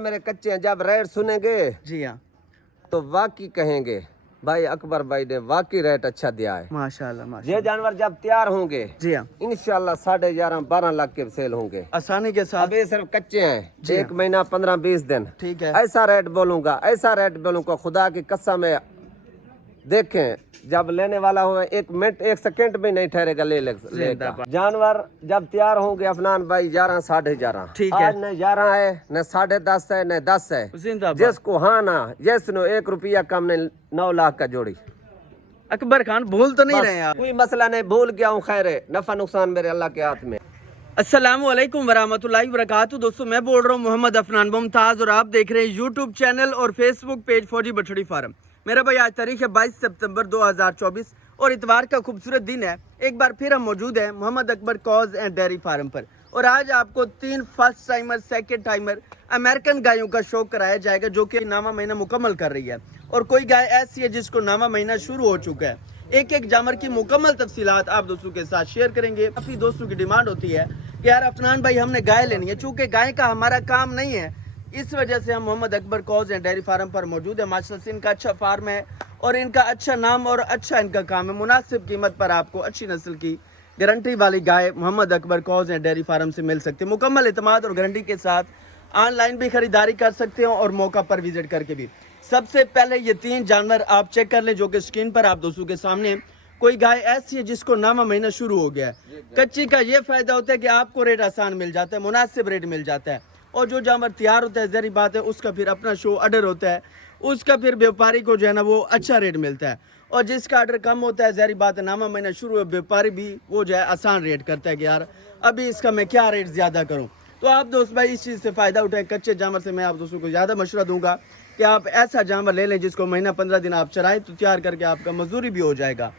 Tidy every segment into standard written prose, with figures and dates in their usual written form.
मेरे कच्चे हैं, जब रेट सुनेंगे जी हाँ तो वाकई कहेंगे भाई अकबर भाई ने वाकई रेट अच्छा दिया है। माशाल्लाह ये माशाल्लाह। जानवर जब तैयार होंगे जी हाँ इंशाल्लाह 11.5-12 लाख के सेल होंगे। आसानी के साथ। अब ये सिर्फ कच्चे हैं, जी एक महीना 15-20 दिन। ठीक है ऐसा रेट बोलूंगा, ऐसा रेट बोलूंगा, खुदा की कसम है। देखें जब लेने वाला हो 1 मिनट 1 सेकंड भी नहीं ठहरेगा लेगा। जानवर जब तैयार होंगे अफनान भाई 11-11.5। ठीक है। आज न 11 है न 10.5 है न 10 है। जिंदाबाद। जिसको हाँ ना जैसनो 1 रुपया कम नहीं 9 लाख का जोड़ी। अकबर खान भूल तो नहीं बस, रहे आप? कोई मसला नहीं, भूल गया हूँ। खैर है, नफा नुकसान मेरे अल्लाह के हाथ में। अस्सलाम वालेकुम वरहमतुल्लाहि वबरकातुहू। दोस्तों मैं बोल रहा हूँ मोहम्मद अफनान मुमताज और आप देख रहे हैं यूट्यूब चैनल और फेसबुक पेज फौजी बछड़ी फार्म। मेरा भाई आज तारीख है 22 सितंबर 2024 और इतवार का खूबसूरत दिन है। एक बार फिर हम मौजूद हैं Mohammad Akbar cows and dairy farm पर और आज आपको 3 first timer second timer American गायों का शो कराया जाएगा जो कि नामा महीना मुकम्मल कर रही है और कोई गाय ऐसी है जिसको नामा महीना शुरू हो चुका है। एक एक जानवर की मुकम्मल तफसीलात आप दोस्तों के साथ शेयर करेंगे। काफी दोस्तों की डिमांड होती है कि यार अफनान भाई हमने गाय लेनी है, चूंकि गाय का हमारा काम नहीं है, इस वजह से हम Mohammad Akbar cows and dairy farm पर मौजूद है। माशाल्लाह से इनका अच्छा फार्म है और इनका अच्छा नाम और अच्छा इनका काम है। मुनासिब कीमत पर आपको अच्छी नस्ल की गारंटी वाली गाय Mohammad Akbar cows and dairy farm से मिल सकती है। मुकम्मल इतमाद और गारंटी के साथ ऑनलाइन भी खरीदारी कर सकते हो और मौका पर विजिट करके भी। सबसे पहले ये 3 जानवर आप चेक कर लें जो कि स्क्रीन पर आप दोस्तों के सामने। कोई गाय ऐसी है जिसको नामा महीना शुरू हो गया है। कच्ची का ये फायदा होता है कि आपको रेट आसान मिल जाता है, मुनासिब रेट मिल जाता है और जो जानवर तैयार होता है जहरी बात है उसका फिर अपना शो ऑर्डर होता है, उसका फिर व्यापारी को जो है ना वो अच्छा रेट मिलता है और जिसका ऑर्डर कम होता है जहरी बात है नामा महीना शुरू है व्यापारी भी वो जो है आसान रेट करता है कि यार अभी इसका मैं क्या रेट ज़्यादा करूँ। तो आप दोस्त भाई इस चीज़ से फ़ायदा उठाएं। कच्चे जानवर से मैं आप दोस्तों को ज़्यादा मशवरा दूंगा कि आप ऐसा जानवर ले लें जिसको महीना 15 दिन आप चराएं तो तैयार करके आपका मजदूरी भी हो जाएगा।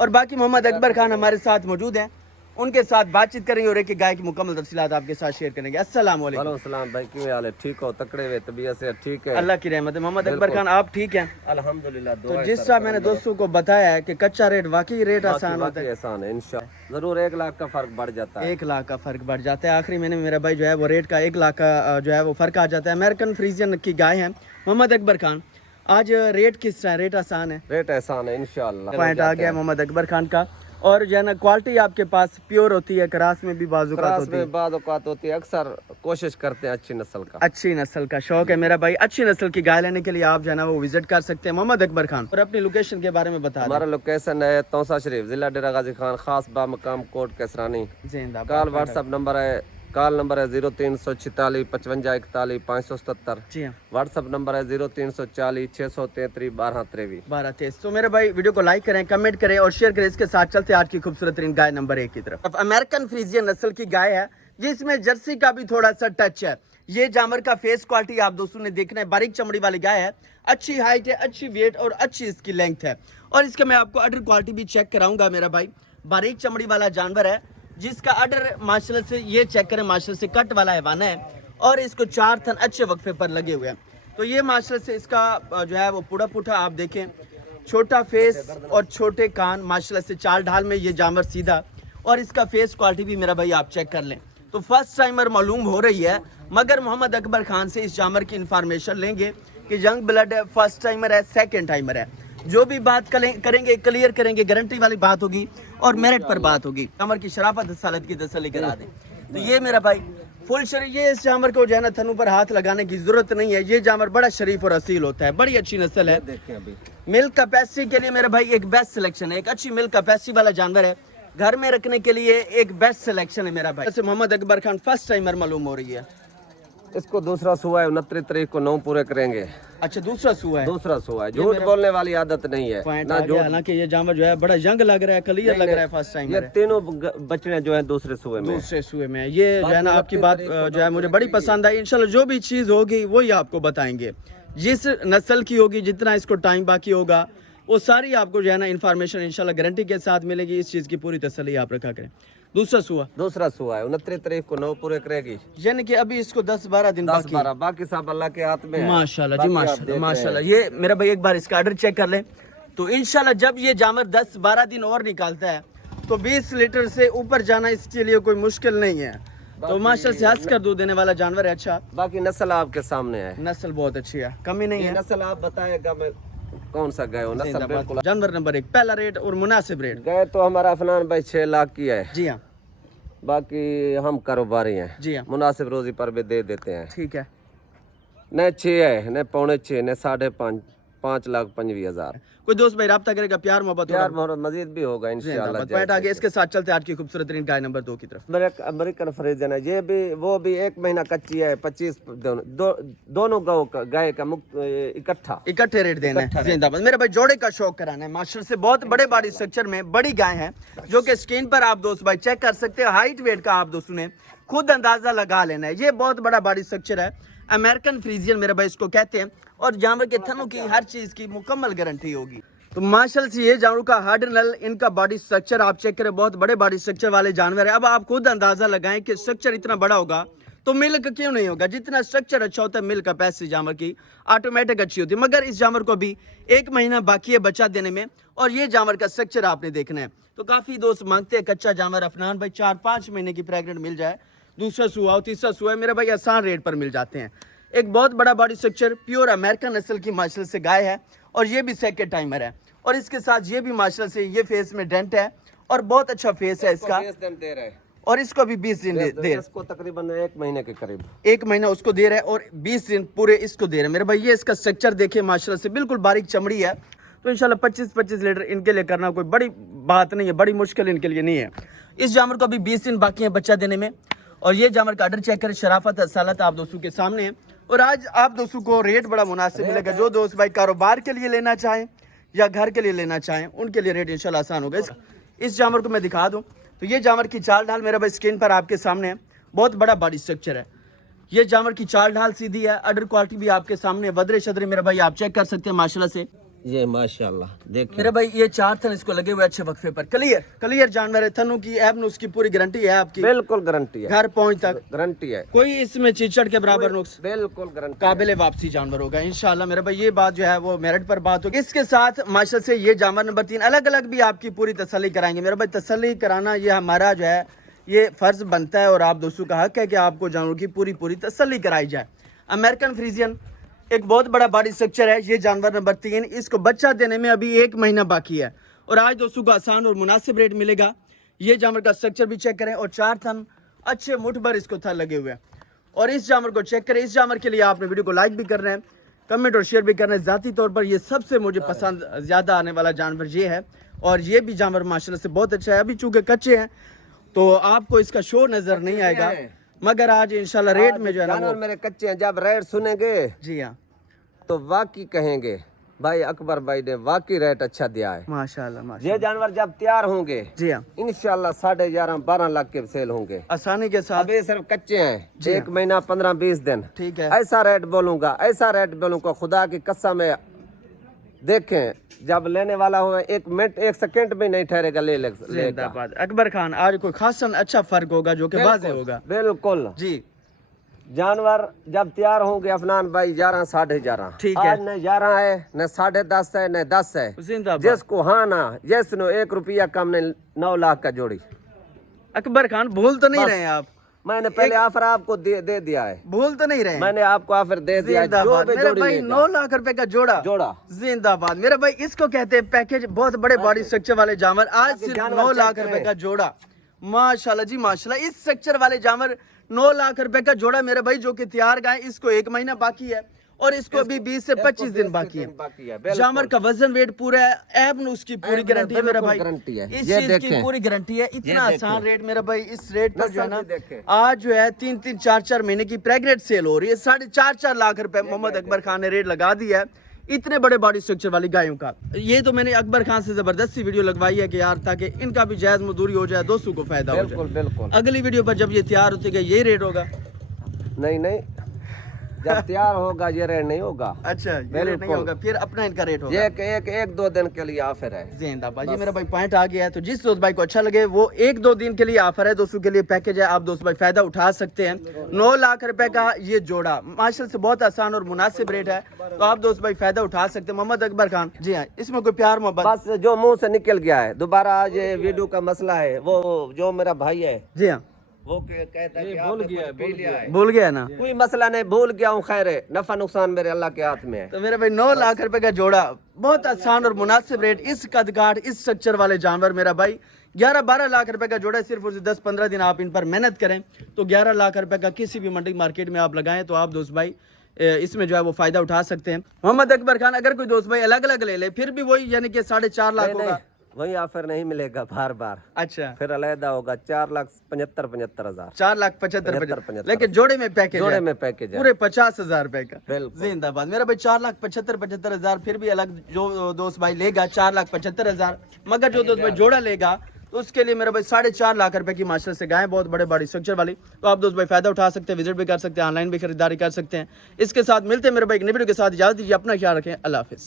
और बाकी मोहम्मद अकबर खान हमारे साथ मौजूद हैं, उनके साथ बातचीत करेंगे और एक गाय की मुकम्मल तफसीलात आपके साथ शेयर करेंगे। अस्सलाम वालेकुम। वालेकुम सलाम भाई, क्यों हाल है? ठीक हो? तकड़े हुए तबीयत से? ठीक है, अल्लाह की रहमत है। मोहम्मद अकबर खान आप ठीक हैं? अल्हम्दुलिल्लाह। तो जिस तरह मैंने दोस्तों को बताया है कि कच्चा रेट वाकई रेट आसान होता है, आसान है इंशाल्लाह। जरूर 1 लाख का फर्क बढ़ जाता है। 1 लाख का फर्क बढ़ जाता है। आखिरी महीने में मेरा भाई जो है वो रेट का 1 लाख का जो है वो फर्क आ जाता है। अमेरिकन फ्रीजियन की गाय है मोहम्मद अकबर खान। आज रेट किस तरह? रेट आसान है, रेट आसान है इंशाल्लाह। पॉइंट आ गया मोहम्मद अकबर खान का। और जो है ना क्वालिटी आपके पास प्योर होती है, क्रास में भी बाजुकात होती है? बाजुकात होती है। अक्सर कोशिश करते हैं अच्छी नस्ल का। अच्छी नस्ल का शौक है मेरा भाई। अच्छी नस्ल की गाय लेने के लिए आप जो है ना वो विजिट कर सकते हैं मोहम्मद अकबर खान। और अपनी लोकेशन के बारे में बता। हमारा लोकेशन है तौसा शरीफ, जिला डेरा गाजी खान, खास बामकाम Kot Qaisrani. Call WhatsApp number है, कॉल नंबर है 0346 55 41 577। जी हाँ, व्हाट्सएप नंबर है 0340 633 1223। तो मेरे भाई वीडियो को लाइक करें, कमेंट करें और शेयर करें। इसके साथ चलते आज की खूबसूरत गाय नंबर 1 की तरफ। अब अमेरिकन फ्रीजियन नस्ल की गाय है जिसमें जर्सी का भी थोड़ा सा टच है। ये जानवर का फेस क्वालिटी आप दोस्तों ने देखना है, बारीक चमड़ी वाली गाय है, अच्छी हाइट है, अच्छी वेट और अच्छी इसकी लेंथ है। और इसका मैं आपको अडर क्वालिटी भी चेक कराऊंगा मेरा भाई। बारीक चमड़ी वाला जानवर है जिसका अडर माशाल्लाह से ये चेक करें, माशाल्लाह से कट वाला हैवान है और इसको 4 थन अच्छे वक्फे पर लगे हुए हैं। तो ये माशाल्लाह से इसका जो है वो पुड़ा पुठा आप देखें, छोटा फेस और छोटे कान, माशाल्लाह से चाल ढाल में ये जानवर सीधा। और इसका फेस क्वालिटी भी मेरा भाई आप चेक कर लें। तो फर्स्ट टाइमर मालूम हो रही है मगर मोहम्मद अकबर खान से इस जानवर की इंफॉर्मेशन लेंगे कि यंग ब्लड है, फर्स्ट टाइमर है, सेकेंड टाइमर है। जो भी बात करेंगे क्लियर करेंगे, गारंटी वाली बात होगी और मेरिट पर बात होगी। जानवर की शराफत सालत की तसल्ली करा दें। तो ये मेरा भाई फुल शरीफ, ये इस जानवर को जो है ना थनों पर हाथ लगाने की जरूरत नहीं है। ये जानवर बड़ा शरीफ और असील होता है, बड़ी अच्छी नस्ल है। मिल्क कैपेसिटी के लिए मेरा भाई एक बेस्ट सिलेक्शन है, एक अच्छी मिल्क कैपेसिटी वाला जानवर है, घर में रखने के लिए एक बेस्ट सिलेक्शन है मेरा भाई। जैसे मोहम्मद अकबर खान फर्स्ट टाइमर मालूम हो रही है। इसको दूसरा सुआ है, 29 तारीख को 9 पूरे करेंगे। अच्छा, दूसरा सुआ है? दूसरा सुआ है। झूठ बोलने वाली आदत नहीं है ना झूठ। हालांकि ये जानवर जो है बड़ा यंग लग रहा है, क्लियर लग रहा है, फर्स्ट टाइम। ये तीनों बच्चे जो है दूसरे सुए में। दूसरे सुए में ये जो है ना आपकी बात जो है मुझे बड़ी पसंद आई। इंशाल्लाह जो भी चीज़ होगी वही आपको बताएंगे। जिस नस्ल की होगी, जितना इसको टाइम बाकी होगा वो सारी आपको जो है ना इन्फॉर्मेशन इंशाल्लाह गारंटी के साथ मिलेगी। इस चीज़ की पूरी तसल्ली आप रखा करें। दूसरा सुआ है, 29 तारीख को 9 पूरे करेगी, यानी कि अभी इसको 10-12 दिन 10-12 बाकी सब अल्लाह के हाथ में है। माशाल्लाह जी, माशाल्लाह माशाल्लाह। ये मेरा भाई एक बार इसका ऑर्डर चेक कर लें तो इंशाल्लाह जब ये जानवर 10-12 दिन और निकालता है तो 20 लीटर से ऊपर जाना इसके लिए कोई मुश्किल नहीं है। तो माशाल्लाह से हंस कर दूध देने वाला जानवर है। अच्छा, बाकी नस्ल आपके सामने है, नस्ल बहुत अच्छी है, कमी नहीं है। नस्ल आप बताएगा मैं कौन सा गए हो नस्ल बिल्कुल। जानवर नंबर 1, पहला रेट और मुनासिब रेट। गए तो हमारा अफनान भाई 6 लाख की है। जी हाँ, बाकी हम कारोबारी हैं। जी हाँ, मुनासिब रोजी पर भी दे देते हैं। ठीक है। न 6 है, न 6.25, न 5.5, 5,25,000। कोई दोस्त भाई राब्ता करेगा, प्यार मोहब्बत यार मजीद भी होगा इंशाल्लाह। पॉइंट आगे। इसके साथ चलते आज की खूबसूरत तरीन गाय नंबर 2 की तरफ। अमेरिकन फ्रीजन है, ये भी वो भी 1 महीना कच्ची है। 25 दोनों गाय का इकट्ठे रेट देना है। जिंदाबाद। मेरे भाई जोड़े का शौक कराना है। माशाल्लाह से बहुत बड़े बॉडी स्ट्रक्चर में बड़ी गाय है, जो कि स्क्रीन पर आप दोस्त भाई चेक कर सकते हैं। हाइट वेट का आप दोस्तों ने खुद अंदाजा लगा लेना है। ये बहुत बड़ा बॉडी स्ट्रक्चर है, अमेरिकन फ्रीजियन मेरे भाई इसको कहते हैं। और जानवर के थनों की हर चीज की मुकम्मल गारंटी होगी। तो माशाल्लाह से ये जानवर का हार्ड नल, इनका बॉडी स्ट्रक्चर आप चेक करें, बहुत बड़े बॉडी स्ट्रक्चर वाले जानवर है। अब आप खुद अंदाजा लगाएं कि स्ट्रक्चर इतना बड़ा होगा तो मिल्क क्यों नहीं होगा। जितना स्ट्रक्चर अच्छा होता है मिल्क कैपेसिटी जानवर की ऑटोमेटिक अच्छी होती है। मगर इस जानवर को भी 1 महीना बाकी है बच्चा देने में, और ये जानवर का स्ट्रक्चर आपने देखना है। तो काफी दोस्त मांगते हैं कच्चा जानवर अफनान भाई 4-5 महीने की प्रेग्नेंट मिल जाए, दूसरा सुहा हो, तीसरा सुहा, मेरे भाई आसान रेट पर मिल जाते हैं। एक बहुत बड़ा बॉडी स्ट्रक्चर, प्योर अमेरिकन नस्ल की माशाल्लाह से गाय है, और ये भी सेकंड टाइमर है। और इसके साथ ये भी माशाल्लाह से ये फेस में डेंट है, और बहुत अच्छा फेस है इसका। और इसको भी 20 दिन दे, इसको तकरीबन 1 महीने के करीब 1 महीना उसको दे रहा है, और 20 दिन पूरे इसको दे रहे हैं। मेरे भाई ये इसका स्ट्रक्चर देखिए माशाल्लाह से बिल्कुल बारीक चमड़ी है। तो इंशाल्लाह 25-25 लीटर इनके लिए करना कोई बड़ी बात नहीं है, बड़ी मुश्किल इनके लिए नहीं है। इस जानवर को अभी 20 दिन बाकी है बच्चा देने में। और ये जानवर का आर्डर चेक करें, शराफत असालत आप दोस्तों के सामने है। और आज आप दोस्तों को रेट बड़ा मुनासिब मिलेगा। जो दोस्त भाई कारोबार के लिए लेना चाहें या घर के लिए लेना चाहें, उनके लिए रेट इंशाल्लाह आसान होगा। इस जानवर को मैं दिखा दूं तो ये जानवर की चाल ढाल मेरा भाई स्क्रीन पर आपके सामने है। बहुत बड़ा बॉडी स्ट्रक्चर है। ये जानवर की चाल ढाल सीधी है, अडर क्वालिटी भी आपके सामने, वदरे शदरे मेरा भाई आप चेक कर सकते हैं माशाल्लाह से। ये माशाल्लाह देखिए मेरे भाई ये 4 थन इसको लगे हुए अच्छे वक्फे पर। क्लियर जानवर है, थनों की एब उसकी पूरी गारंटी है आपकी, बिल्कुल गारंटी है, घर पहुंच तक गारंटी है। कोई इसमें चिचड़ के बराबर नुक्स, बिल्कुल गारंटी, काबिल वापसी जानवर होगा इंशाल्लाह। मेरे भाई ये बात जो है वो मेरिट पर बात होगी। इसके साथ माशाल्लाह से ये जानवर नंबर 3 अलग अलग भी आपकी पूरी तसल्ली कराएंगे। मेरे भाई तसल्ली कराना ये हमारा जो है ये फर्ज बनता है, और आप दोस्तों का हक है कि आपको जानवर की पूरी तसल्ली कराई जाए। अमेरिकन फ्रीजियन एक बहुत बड़ा बॉडी स्ट्रक्चर है। ये जानवर नंबर 3, इसको बच्चा देने में अभी 1 महीना बाकी है, और आज दोस्तों को आसान और मुनासिब रेट मिलेगा। ये जानवर का स्ट्रक्चर भी चेक करें, और 4 थन अच्छे मुठ भर इसको थन लगे हुए हैं। और इस जानवर को चेक करें। इस जानवर के लिए आपने वीडियो को लाइक भी करना है, कमेंट और शेयर भी करना है। ज़ाती तौर पर ये सबसे मुझे पसंद ज़्यादा आने वाला जानवर ये है। और ये भी जानवर माशाल्लाह से बहुत अच्छा है। अभी चूँकि कच्चे हैं तो आपको इसका शो नज़र नहीं आएगा, मगर आज इंशाल्लाह रेट में जो है ना मेरे कच्चे हैं। जब रेट सुनेंगे जी हाँ तो वाकई कहेंगे भाई अकबर भाई ने वाकई रेट अच्छा दिया है माशाल्लाह। ये जानवर जब तैयार होंगे जी हाँ इंशाल्लाह 11.5-12 लाख के सेल होंगे आसानी के साथ। अभी सिर्फ कच्चे हैं, जी 1 महीना 15-20 दिन। ठीक है, ऐसा रेट बोलूंगा खुदा की कसम है। देखें जब लेने वाला हो 1 मिनट 1 सेकंड भी नहीं ठहरेगा लेगा। अकबर खान आज कोई खासा अच्छा फर्क होगा जो कि वाज़ेह होगा। बिल्कुल जी। जानवर जब तैयार होंगे अफनान भाई 11-11.5। ठीक है, न 11 है, न 10.5 है, न 10 है। जिसको हाँ ना जैसनो 1 रुपया कम नहीं, 9 लाख का जोड़ी। अकबर खान भूल तो नहीं रहे आप? मैंने पहले ऑफर आपको दे दिया है, भूल तो नहीं रहे? मैंने आपको ऑफर दे दिया है। जो भी मेरे भाई 9 लाख रुपए का जोड़ा जिंदाबाद। मेरे भाई इसको कहते हैं पैकेज। बहुत बड़े बॉडी स्ट्रक्चर वाले जानवर आज सिर्फ 9 लाख रुपए का जोड़ा। माशाल्लाह जी माशाल्लाह। इस स्ट्रक्चर वाले जानवर 9 लाख रुपए का जोड़ा मेरे भाई, जो कि तैयार गाय। इसको 1 महीना बाकी है, और इसको अभी 20 से 25 दिन बाकी है। जानवर का वजन वेट पूरा है, एब उसकी पूरी गारंटी है मेरा भाई, इस चीज की पूरी गारंटी है। इतना आसान रेट मेरा भाई, इस रेट पर जो है ना आज जो है 3-3, 4-4 महीने की प्रेग्नेंट सेल हो रही है। 4.5 लाख रुपए मोहम्मद अकबर खान ने रेट लगा दिया है इतने बड़े बॉडी स्ट्रक्चर वाली गायों का। ये तो मैंने अकबर खान से जबरदस्ती वीडियो लगवाई है कि यार ताकि इनका भी जायज मजदूरी हो जाए, दोस्तों को फायदा हो जाए। बिल्कुल। अगली वीडियो पर जब ये तैयार होती है यही रेट होगा? नहीं जब तैयार होगा ये रेट नहीं होगा। अच्छा ये रेट नहीं होगा, फिर अपना इनका रेट होगा। एक 2 दिन के लिए ऑफर है। जिंदाबाद। ये मेरा भाई पॉइंट आ गया है। तो जिस दोस्त भाई को अच्छा लगे वो 1-2 दिन के लिए ऑफर है, दोस्तों के लिए पैकेज है, आप दोस्त भाई फायदा उठा सकते हैं। 9 लाख रुपए का ये जोड़ा माशाल्लाह से बहुत आसान और मुनासिब रेट है, तो आप दोस्त भाई फायदा उठा सकते हैं। मोहम्मद अकबर खान जी हाँ, इसमें कोई प्यार मोहब्बत बस जो मुंह से निकल गया है दोबारा आज ये वीडियो का मसला है, वो जो मेरा भाई है जी हाँ वो कहता है कि आपने कुछ पी लिया है। भूल गया ना। कोई मसला नहीं, भूल गया हूँ, खैर है, नफा नुकसान मेरे अल्लाह के हाथ में है। तो मेरे भाई 9 लाख रुपए का जोड़ा, बहुत आसान और मुनासिब रेट, इस कदकाठ इस स्ट्रक्चर वाले जानवर मेरा भाई 11-12 लाख रुपए का जोड़ा है। सिर्फ और सिर्फ 10-15 दिन आप इन पर मेहनत करें तो 11 लाख रुपए का किसी भी मंडी मार्केट में आप लगाएं तो आप दोस्त भाई इसमें जो है वो फायदा उठा सकते हैं। मोहम्मद अकबर खान, अगर कोई दोस्त भाई अलग अलग ले ले फिर भी वही यानी कि 4.5 लाख होगा? वही ऑफर नहीं मिलेगा बार बार, अच्छा, फिर अलहदा होगा 4,75,000 4,75,000, लेकिन जोड़े में पैकेज, जोड़े में पैकेज है पूरे 50,000 रुपए का। बिल्कुल। जिंदाबाद मेरा भाई। 4,75,000 फिर भी अलग जो दोस्त भाई लेगा 4,75,000, मगर जो दोस्त भाई जोड़ा लेगा तो उसके लिए मेरा भाई 4.5 लाख रुपए की माशरे से गाय, बहुत बड़े बड़ी स्ट्रक्चर वाली। तो आप दोस्त भाई फायदा उठा सकते हैं, विजिट भी कर सकते हैं, ऑनलाइन भी खरीदारी कर सकते हैं। इसके साथ मिलते हैं मेरे भाई एक नई वीडियो के साथ। इजाजत दीजिए, अपना ख्याल रखें, अल्लाह हाफिज़।